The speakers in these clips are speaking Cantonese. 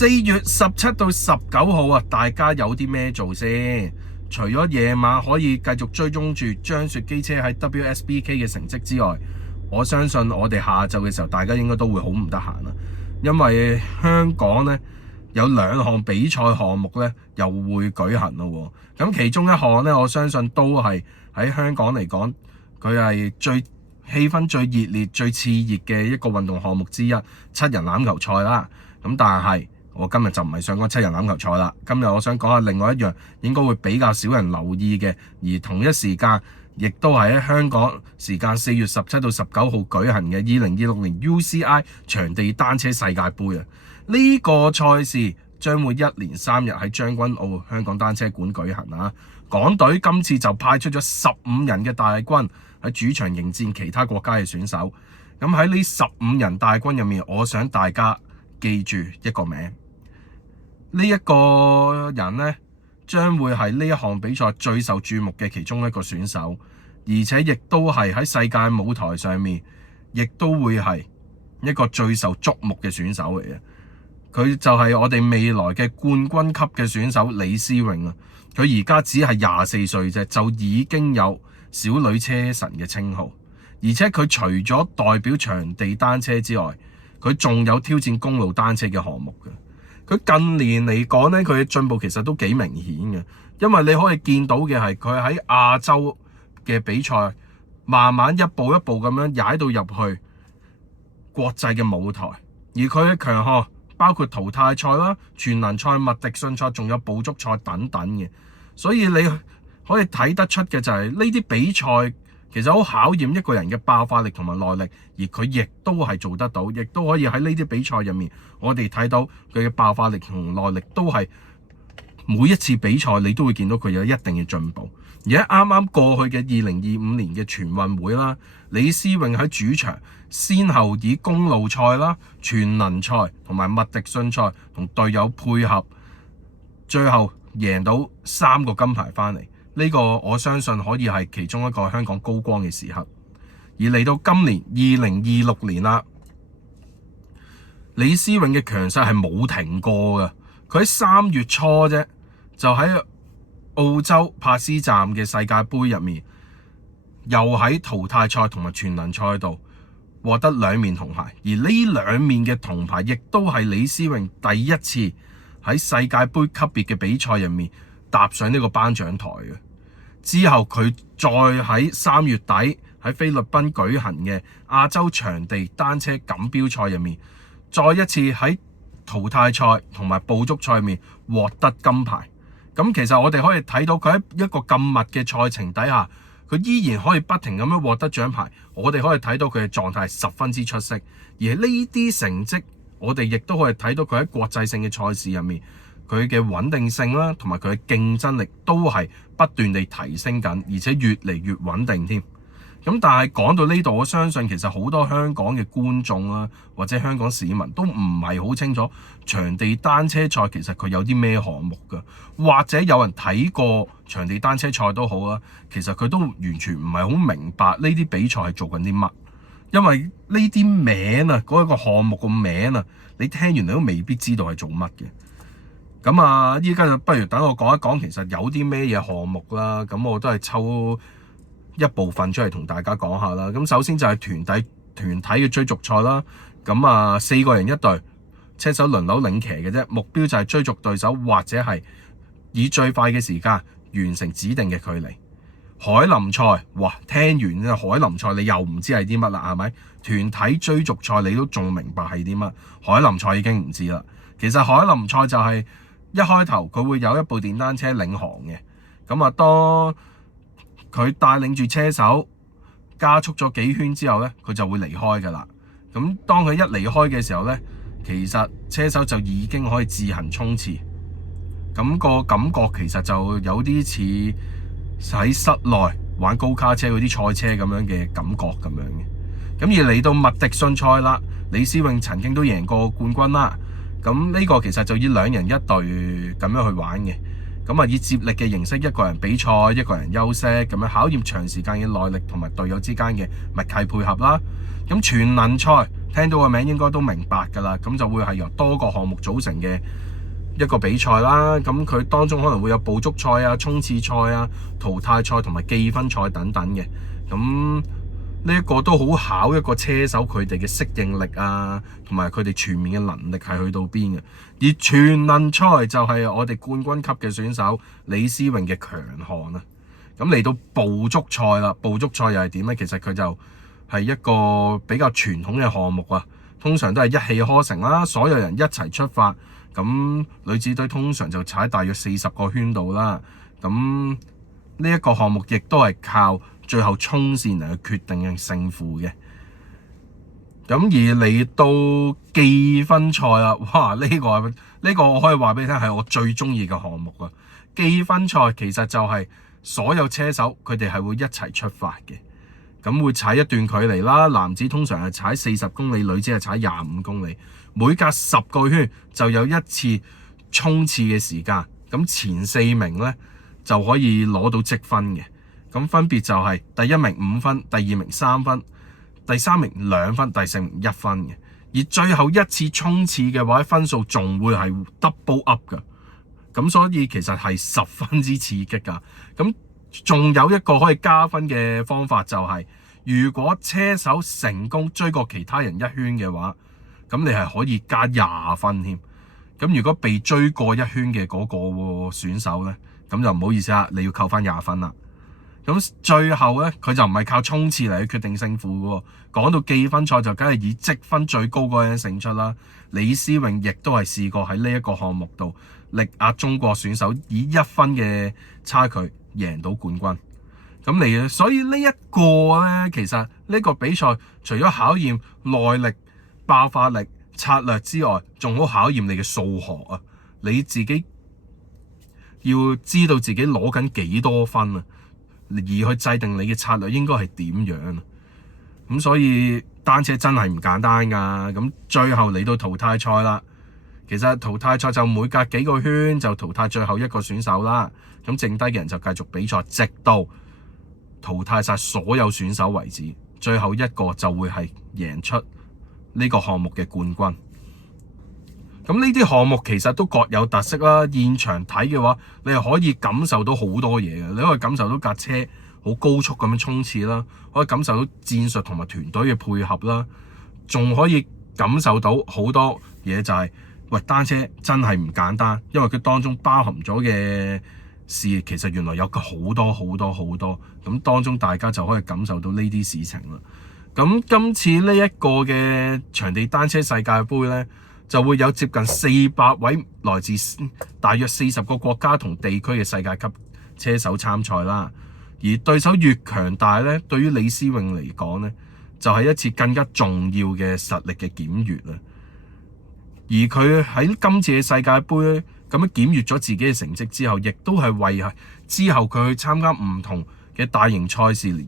4月17到19號啊，大家有啲咩做先？除咗夜晚可以繼續追蹤住張雪機車喺 WSBK 嘅成績之外，我相信我哋下晝嘅時候，大家應該都會好唔得閒啦。因為香港呢有2項比賽項目呢又會舉行咯。咁其中一項呢，我相信都係喺香港嚟講，佢係最氣氛最熱烈、最熾熱嘅一個運動項目之一，7人欖球賽啦。咁但係我今日就唔係想講7人欖球賽啦，今日我想講下另外一樣應該會比較少人留意嘅，而同一時間亦都係喺香港時間4月17到19號舉行嘅2026年 UCI 場地單車世界盃啊！呢個賽事將會1連3日喺將軍澳香港單車館舉行啊！港隊今次就派出咗15人嘅大軍喺主場迎戰其他國家嘅選手。咁喺呢15人大軍入面，我想大家記住一個名，呢一個人呢，將會係呢一項比賽最受注目嘅其中一個選手，而且亦都係喺世界舞台上面，亦都會係一個最受矚目嘅選手嚟嘅。佢就係我哋未來嘅冠軍級嘅選手李思穎啊！佢而家只係24歲啫，就已經有小女車神嘅稱號，而且佢除咗代表場地單車之外，佢仲有挑戰公路單車嘅項目嘅。佢近年嚟講呢，佢嘅進步其實都幾明顯嘅，因為你可以見到嘅係佢喺亞洲嘅比賽，慢慢一步一步咁樣踩到入去國際嘅舞台，而佢嘅強項包括淘汰賽啦、全能賽、麥迪遜賽，仲有捕捉賽等等嘅。所以你可以睇得出嘅就係呢啲比賽其實好考驗一個人嘅爆發力同埋耐力，而佢亦都係做得到，亦都可以喺呢啲比賽入面，我哋睇到佢嘅爆發力同耐力都係每一次比賽你都會見到佢有一定嘅進步。而喺啱啱過去嘅2025年嘅全運會啦，李思穎喺主場先後以公路賽啦、全能賽同埋麥迪遜賽同隊友配合，最後贏到3個金牌翻嚟。呢個我相信可以係其中一個香港高光嘅時刻。而嚟到今年2026年啦，李思穎嘅強勢係冇停過嘅。佢喺3月初啫，就喺澳洲帕斯站嘅世界盃入面，又喺淘汰賽同埋全能賽度獲得2面銅牌。而呢2面嘅銅牌，亦都係李思穎第一次喺世界盃級別嘅比賽入面踏上呢個頒獎台嘅。之後佢再喺3月底喺菲律賓舉行嘅亞洲場地單車錦標賽入面，再一次喺淘汰賽同埋捕捉賽入面獲得金牌。咁其實我哋可以睇到佢喺一個咁密嘅賽程底下，佢依然可以不停咁樣獲得獎牌。我哋可以睇到佢嘅狀態十分之出色，而呢啲成績我哋亦都可以睇到佢喺國際性嘅賽事入面，佢嘅穩定性啦，同埋佢嘅競爭力都係不斷地提升緊，而且越嚟越穩定添。咁但係講到呢度，我相信其實好多香港嘅觀眾啦，或者香港市民都唔係好清楚場地單車賽其實佢有啲咩項目㗎，或者有人睇過場地單車賽都好啦，其實佢都完全唔係好明白呢啲比賽係做緊啲乜，因為呢啲名啊，嗰一個項目個名啊，你聽完你都未必知道係做乜嘅。咁啊，依家就不如等我講一講，其實有啲咩嘢項目啦。咁我都係抽一部分出嚟同大家講下啦。咁首先就係團體嘅追逐賽啦。咁啊，4個人一隊，車手輪流領騎嘅啫。目標就係追逐對手，或者係以最快嘅時間完成指定嘅距離。凱林賽，哇！聽完呢凱林賽你又唔知係啲乜啦，係咪？團體追逐賽你都仲明白係啲乜？凱林賽已經唔知啦。其實凱林賽就係一開頭佢會有一部電單車領航嘅，咁啊當佢帶領住車手加速咗幾圈之後呢，佢就會離開㗎啦。咁當佢一離開嘅時候呢，其實車手就已經可以自行衝刺，咁個感覺其實就有啲似喺室內玩高卡車嗰啲賽車咁樣嘅感覺咁樣嘅。咁而嚟到麥迪遜賽啦，李思穎曾經都贏過冠軍啦。咁呢個其實就以2人一隊咁樣去玩嘅。咁啊以接力嘅形式，一個人比賽，一個人休息，咁樣考驗長時間嘅耐力同埋隊友之間嘅默契配合啦。咁全能賽聽到個名應該都明白㗎啦，咁就會係由多個項目組成嘅一個比賽啦。咁佢當中可能會有捕捉賽啊、衝刺賽啊、淘汰賽同埋記分賽等等嘅。咁呢一個都好考一個車手佢哋嘅適應力啊，同埋佢哋全面嘅能力係去到邊嘅。而全能賽就係我哋冠軍級嘅選手李思穎嘅強項啊。咁嚟到捕捉賽啦，捕捉賽又係點咧？其實佢就係一個比較傳統嘅項目啊，通常都係一氣呵成啦，所有人一齊出發。咁女子隊通常就踩大約40個圈度啦。咁呢一個項目亦都係靠最後衝線嚟去決定嘅勝負嘅。咁而嚟到記分賽啦，哇！呢個我可以話俾你聽係我最中意嘅項目啊！記分賽其實就係所有車手佢哋係會一齊出發嘅，咁會踩一段距離啦。男子通常係踩40公里，女子係踩25公里。每隔10個圈就有一次衝刺嘅時間，咁前4名呢就可以攞到積分嘅。咁分別就係第1名5分，第2名3分，第3名2分，第4名1分嘅。而最後一次衝刺嘅話，分數仲會係 double up 㗎。咁所以其實係十分之刺激㗎。咁仲有一個可以加分嘅方法就係，如果車手成功追過其他人1圈嘅話，咁你係可以加20分添。咁如果被追過1圈嘅嗰個選手呢，咁就唔好意思啦，你要扣翻20分啦。咁最後呢，佢就唔係靠衝刺嚟去決定勝負嘅。講到記分賽就梗係以積分最高嗰個人勝出啦。李思穎亦都係試過喺呢一個項目度力壓中國選手，以1分嘅差距贏到冠軍。咁所以呢一個呢，其實呢個比賽除咗考驗耐力、爆發力、策略之外，仲好考驗你嘅數學啊！你自己要知道自己攞緊幾多分啊，而去制定你嘅策略應該係點樣啊。咁所以單車真係唔簡單㗎。咁最後嚟到淘汰賽啦，其實淘汰賽就每隔幾個圈就淘汰最後一個選手啦。咁剩低嘅人就繼續比賽，直到淘汰晒所有選手為止，最後一個就會係贏出呢個項目嘅冠軍。咁呢啲項目其實都各有特色啦。現場睇嘅話，你係可以感受到好多嘢嘅。你可以感受到架車好高速咁樣衝刺啦，可以感受到戰術同埋團隊嘅配合啦，仲可以感受到好多嘢就係，喂，單車真係唔簡單，因為佢當中包含咗嘅事其實原來有好多好多好多。咁當中大家就可以感受到呢啲事情啦。咁今次呢一個嘅場地單車世界盃呢，就會有接近400位來自大約40個國家同地區嘅世界級車手參賽啦。而對手越強大呢，對於李思穎嚟講呢，就係一次更加重要嘅實力嘅檢閱啦。而佢喺今次嘅世界盃呢，咁樣檢閱咗自己嘅成績之後，亦都係為之後佢去參加唔同嘅大型賽事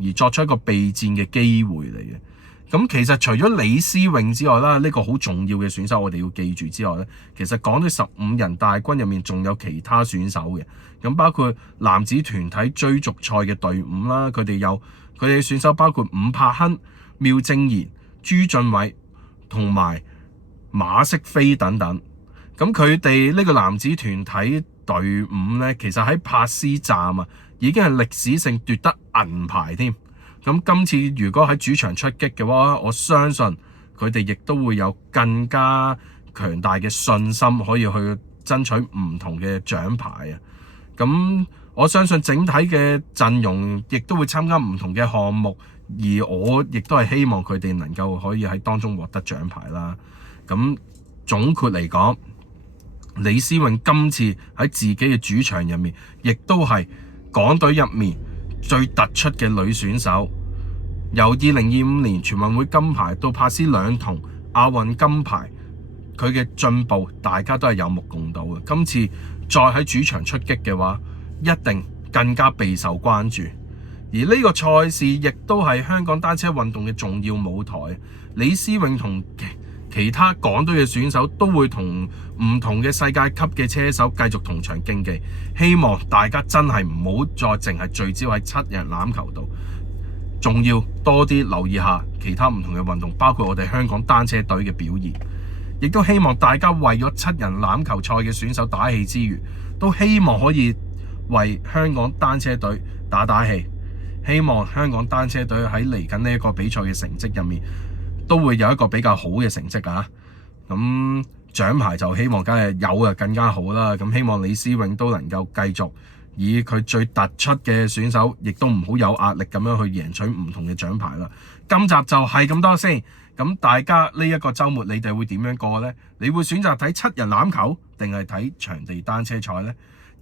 而作出一個備戰嘅機會嚟嘅。咁其實除咗李思穎之外啦，呢個好重要嘅選手我哋要記住之外咧，其實講到15人大軍入面仲有其他選手嘅。咁包括男子團體追逐賽嘅隊伍啦，佢哋嘅選手包括伍柏亨、廖正賢、朱俊偉同埋馬適飛等等。咁佢哋呢個男子團體隊伍呢，其實喺柏斯站啊已經係歷史性奪得銀牌添。咁今次如果喺主場出擊嘅話，我相信佢哋亦都會有更加強大嘅信心，可以去爭取唔同嘅獎牌啊！咁我相信整體嘅陣容亦都會參加唔同嘅項目，而我亦都係希望佢哋能夠可以喺當中獲得獎牌啦。咁總括嚟講，李思穎今次喺自己嘅主場入面，亦都係港隊入面最突出嘅女選手。由2025年全運會金牌到柏斯2銅亞運金牌，佢嘅進步大家都係有目共睹嘅。今次再喺主場出擊嘅話，一定更加備受關注。而呢個賽事亦都係香港單車運動嘅重要舞台。李思穎同其他港隊嘅選手都會同唔同嘅世界級嘅車手繼續同場競技。希望大家真係唔好再淨係聚焦喺七人欖球度，仲要多啲留意下其他唔同嘅運動，包括我哋香港單車隊嘅表現。亦都希望大家為咗七人欖球賽嘅選手打氣之餘，都希望可以為香港單車隊打打氣。希望香港單車隊喺嚟緊呢一個比賽嘅成績入面，都會有一個比較好嘅成績啊！咁獎牌就希望梗係有啊，更加好啦。咁希望李思穎都能夠繼續以佢最突出嘅選手，亦都唔好有壓力咁樣去贏取唔同嘅獎牌啦。今集就係咁多先。咁大家呢一個週末你哋會點樣過呢？你會選擇睇七人欖球定係睇場地單車賽呢？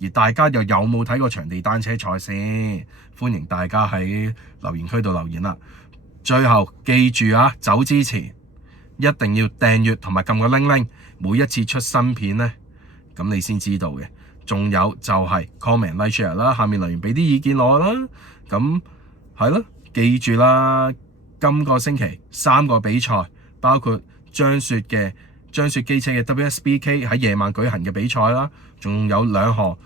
而大家又有冇睇過場地單車賽先？歡迎大家喺留言區度留言啦。最後記住啊，走之前一定要訂閱同埋撳個鈴鈴，每一次出新片呢，咁你先知道嘅。仲有就係 comment like share 啦，下面留言俾啲意見我啦。咁係咯，記住啦，今個星期3個比賽，包括張雪機車嘅 WSBK 喺夜晚舉行嘅比賽啦，仲有2項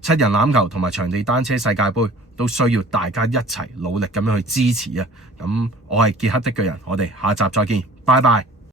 七人欖球同埋場地單車世界盃，都需要大家一齊努力咁樣去支持啊！咁我係傑克的巨人，我哋下集再見，拜拜。